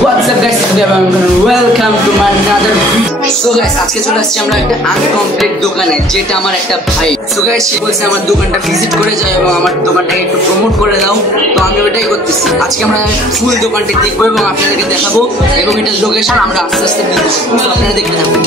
What's up guys, today welcome to my another video. So guys, আজকে চলে আসছি আমরা একটা আনকমপ্লিট দোকানে, যেটা আমার একটা ভাই। So guys, সে বলছে আমার দোকানটা ভিজিট করে যাও এবং আমার দোকানটাকে একটু প্রমোট করে দাও। তো আমি ওটাই করতেছি। আজকে আমরা ফুল দোকানটি দেখবো এবং আপনাদেরকে দেখাবো এবং এটার লোকেশন আমরা আস্তে আস্তে দিয়ে দেবো। তো আপনারা দেখতে থাকুন।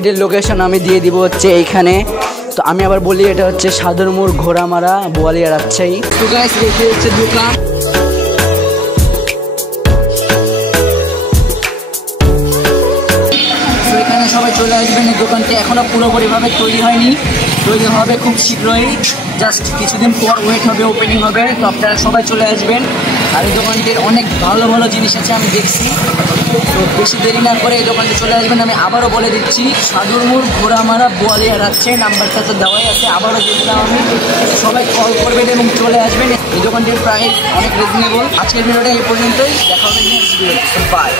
এটার লোকেশন আমি দিয়ে দিব হচ্ছে এইখানে। তো আমি আবার বলি এটা হচ্ছে সাদরমোড় ঘোড়ামারা বোয়ালিয়া রাজশাহী। তো গাইস এটা হচ্ছে দোকান। তো এখানে সবাই চলে আসবেন। এই দোকানটি এখনো পুরোপুরিভাবে তৈরি হয়নি, তৈরি হবে খুব শীঘ্রই, জাস্ট কিছুদিন পর ওয়েট হবে, ওপেনিং হবে। তো আপনারা সবাই চলে আসবেন। আর এই দোকানটির অনেক ভালো ভালো জিনিস আছে আমি দেখছি। তো বেশি দেরি না করে এই দোকানটি চলে আসবেন। আমি আবারও বলে দিচ্ছি, সাদরমোড় ঘোড়ামারা বোয়ালিয়া রাজশাহী, নাম্বারটা তো দেওয়াই আছে। আবারও দেখলাম আমি, সবাই কল করবেন এবং চলে আসবেন। এই দোকানটির প্রাইস অনেক রিজনেবল। আজকের ভিডিওটা এই পর্যন্তই, দেখা হবে নেক্সট ভিডিও। বাই।